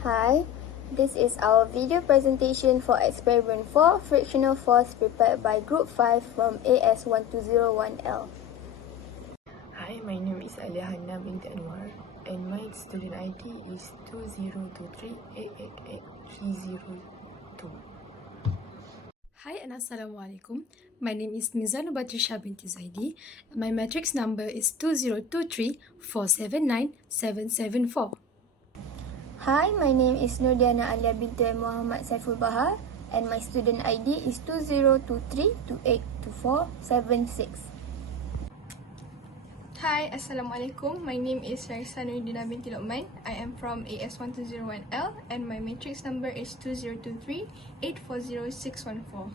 Hi, this is our video presentation for Experiment 4, Frictional Force prepared by Group 5 from AS1201L. Hi, my name is Alihana bint Anwar and my student ID is 2023888302. Hi and Assalamualaikum. My name is Mizanur Batrisha binti Zaidi. My matrix number is 2023479774. Hi, my name is Nurdiana Alia binti Muhammad Saiful Bahar and my student ID is 2023282476. Hi, Assalamualaikum. My name is Raisa Nuridina binti Lokman. I am from AS1201L and my matrix number is 2023840614.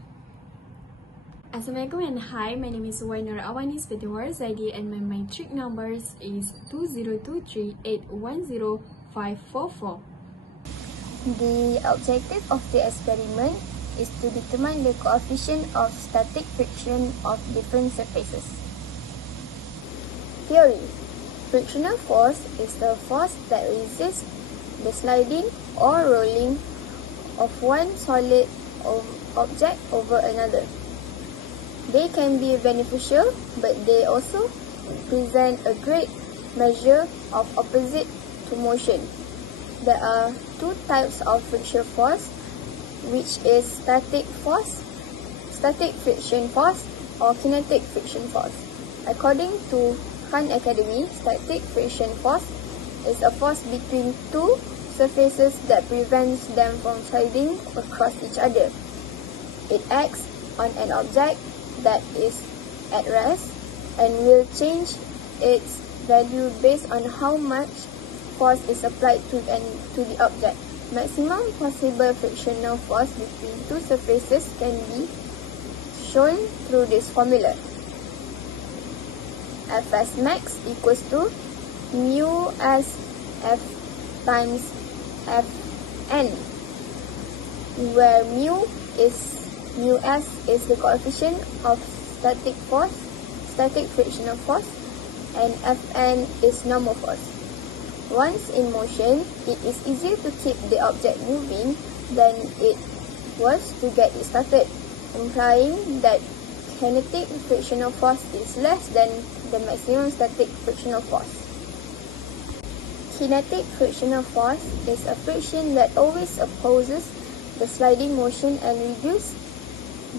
Assalamualaikum and hi, my name is Wainur Awanis binti Waris Zaidi and my matrix numbers is 2023810544. The objective of the experiment is to determine the coefficient of static friction of different surfaces. Theory. Frictional force is the force that resists the sliding or rolling of one solid object over another. They can be beneficial, but they also present a great measure of opposite to motion. There are two types of frictional force, which is static friction force, or kinetic friction force. According to Khan Academy, static friction force is a force between two surfaces that prevents them from sliding across each other. It acts on an object that is at rest and will change its value based on how much force is applied to the object. Maximum possible frictional force between two surfaces can be shown through this formula. Fs max equals to mu s f times Fn, where mu s is the coefficient of static frictional force, and Fn is normal force. Once in motion, it is easier to keep the object moving than it was to get it started, implying that kinetic frictional force is less than the maximum static frictional force. Kinetic frictional force is a friction that always opposes the sliding motion and reduces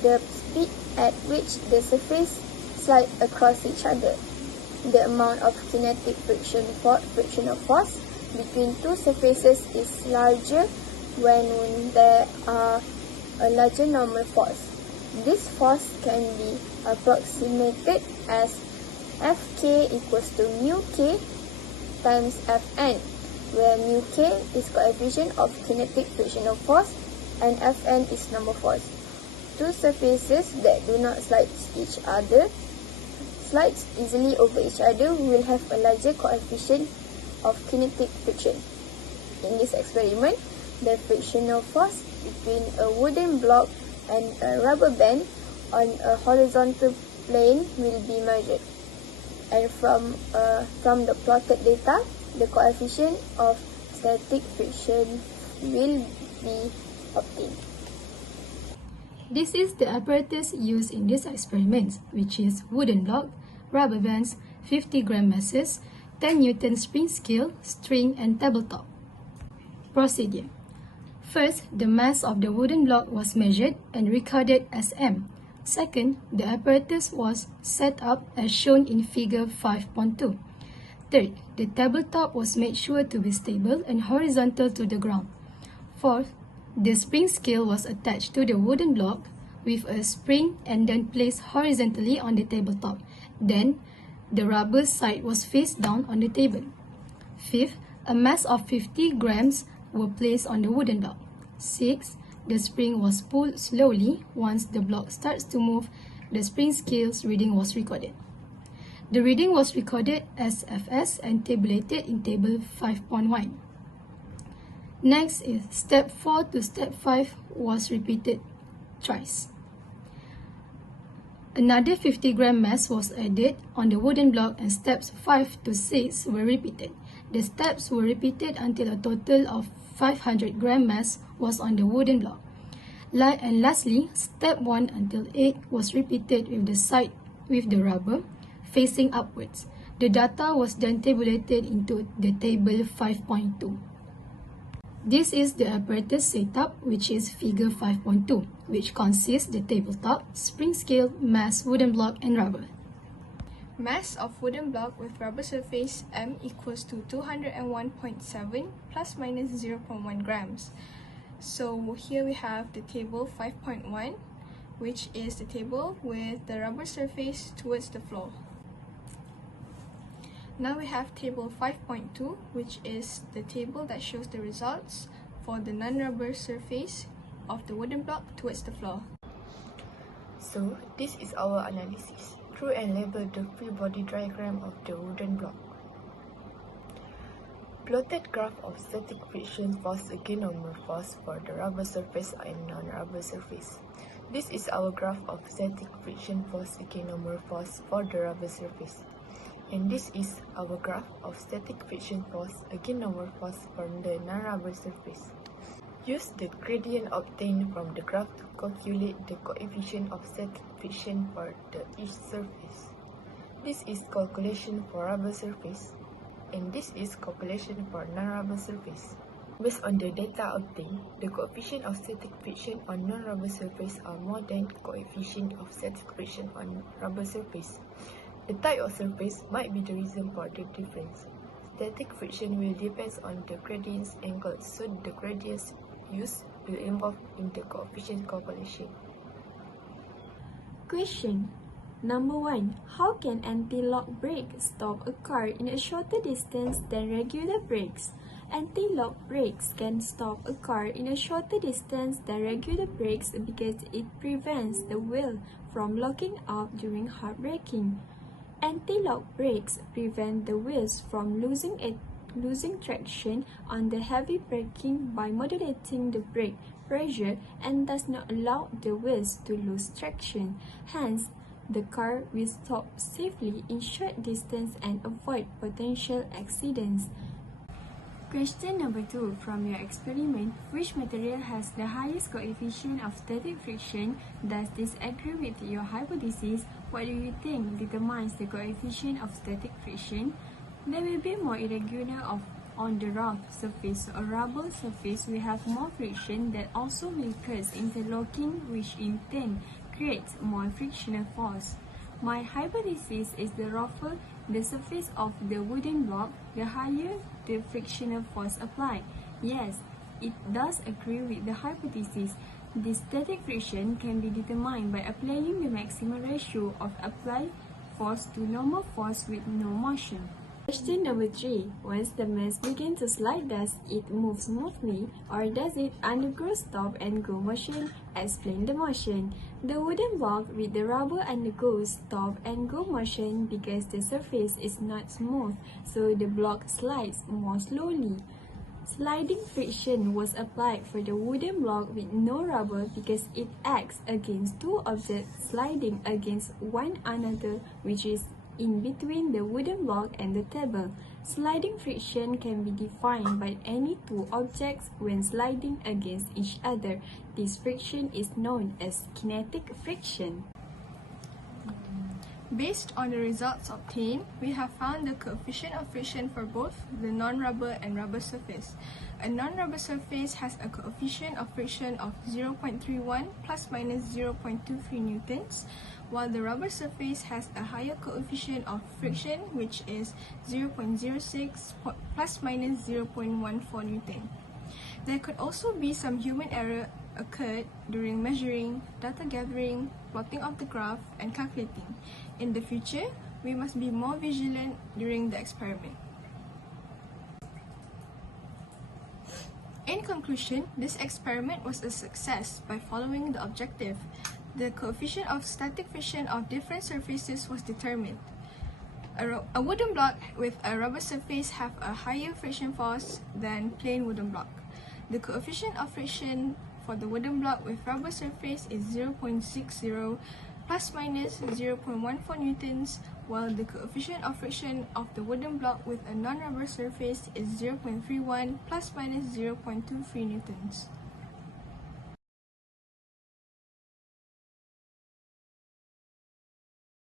the speed at which the surface slide across each other. The amount of kinetic frictional force between two surfaces is larger when there are a larger normal force. This force can be approximated as Fk equals to mu k times Fn, where mu k is coefficient of kinetic frictional force and Fn is normal force. Two surfaces that do not slides easily over each other will have a larger coefficient of kinetic friction. In this experiment, the frictional force between a wooden block and a rubber band on a horizontal plane will be measured. And from the plotted data, the coefficient of static friction will be obtained. This is the apparatus used in this experiment, which is wooden block, rubber bands, 50-gram masses, 10 Newton spring scale, string and tabletop. Procedure. First, the mass of the wooden block was measured and recorded as m. Second, the apparatus was set up as shown in figure 5.2. Third, the tabletop was made sure to be stable and horizontal to the ground. Fourth, the spring scale was attached to the wooden block with a spring and then placed horizontally on the tabletop. Then, the rubber side was faced down on the table. Fifth, a mass of 50 grams were placed on the wooden block. Sixth, the spring was pulled slowly. Once the block starts to move, the spring scale's reading was recorded. The reading was recorded as Fs and tabulated in table 5.1. Next is step 4 to step 5 was repeated thrice. Another 50-gram mass was added on the wooden block and steps 5 to 6 were repeated. The steps were repeated until a total of 500 gram mass was on the wooden block. And lastly, step 1 until 8 was repeated with the side with the rubber facing upwards. The data was then tabulated into the table 5.2. This is the apparatus setup, which is figure 5.2, which consists the tabletop, spring scale, mass, wooden block, and rubber. Mass of wooden block with rubber surface M equals to 201.7 plus minus 0.1 grams. So here we have the table 5.1, which is the table with the rubber surface towards the floor. Now we have table 5.2, which is the table that shows the results for the non-rubber surface of the wooden block towards the floor. So, this is our analysis. Draw and label the free body diagram of the wooden block. Plotted graph of static friction force against normal force for the rubber surface and non-rubber surface. This is our graph of static friction force against normal force for the rubber surface. And this is our graph of static friction force against normal force for the non-rubber surface. Use the gradient obtained from the graph to calculate the coefficient of static friction for each surface. This is calculation for rubber surface, and this is calculation for non-rubber surface. Based on the data obtained, the coefficient of static friction on non-rubber surface are more than coefficient of static friction on rubber surface. The type of surface might be the reason for the difference. Static friction will depend on the gradient's angle, so the gradients used will involve in the coefficient calculation. Question number 1. How can anti-lock brake stop a car in a shorter distance than regular brakes? Anti-lock brakes can stop a car in a shorter distance than regular brakes because it prevents the wheel from locking up during hard braking. Anti-lock brakes prevent the wheels from losing traction on the heavy braking by modulating the brake pressure and does not allow the wheels to lose traction. Hence, the car will stop safely in short distance and avoid potential accidents. Question number 2. From your experiment, which material has the highest coefficient of static friction? Does this agree with your hypothesis? What do you think determines the coefficient of static friction? There will be more irregular on the rough surface or rubber surface. We have more friction that also will cause interlocking, which in turn creates more frictional force. My hypothesis is the rougher the surface of the wooden block, the higher the frictional force applied. Yes, it does agree with the hypothesis. The static friction can be determined by applying the maximum ratio of applied force to normal force with no motion. Question number 3. Once the mass begins to slide, does it move smoothly or does it undergo stop and go motion? Explain the motion. The wooden block with the rubber undergoes stop and go motion because the surface is not smooth, so the block slides more slowly. Sliding friction was applied for the wooden block with no rubber because it acts against two objects sliding against one another, which is in between the wooden block and the table. Sliding friction can be defined by any two objects when sliding against each other. This friction is known as kinetic friction. Based on the results obtained, we have found the coefficient of friction for both the non-rubber and rubber surface. A non-rubber surface has a coefficient of friction of 0.31 plus minus 0.23 newtons, while the rubber surface has a higher coefficient of friction, which is 0.06 plus minus 0.14 newton. There could also be some human error occurred during measuring, data gathering, plotting of the graph, and calculating. In the future, we must be more vigilant during the experiment. In conclusion, this experiment was a success by following the objective. The coefficient of static friction of different surfaces was determined. A wooden block with a rubber surface have a higher friction force than plain wooden block. The coefficient of friction for the wooden block with rubber surface is 0.60 plus minus 0.14 newtons, while the coefficient of friction of the wooden block with a non-rubber surface is 0.31 plus minus 0.23 newtons.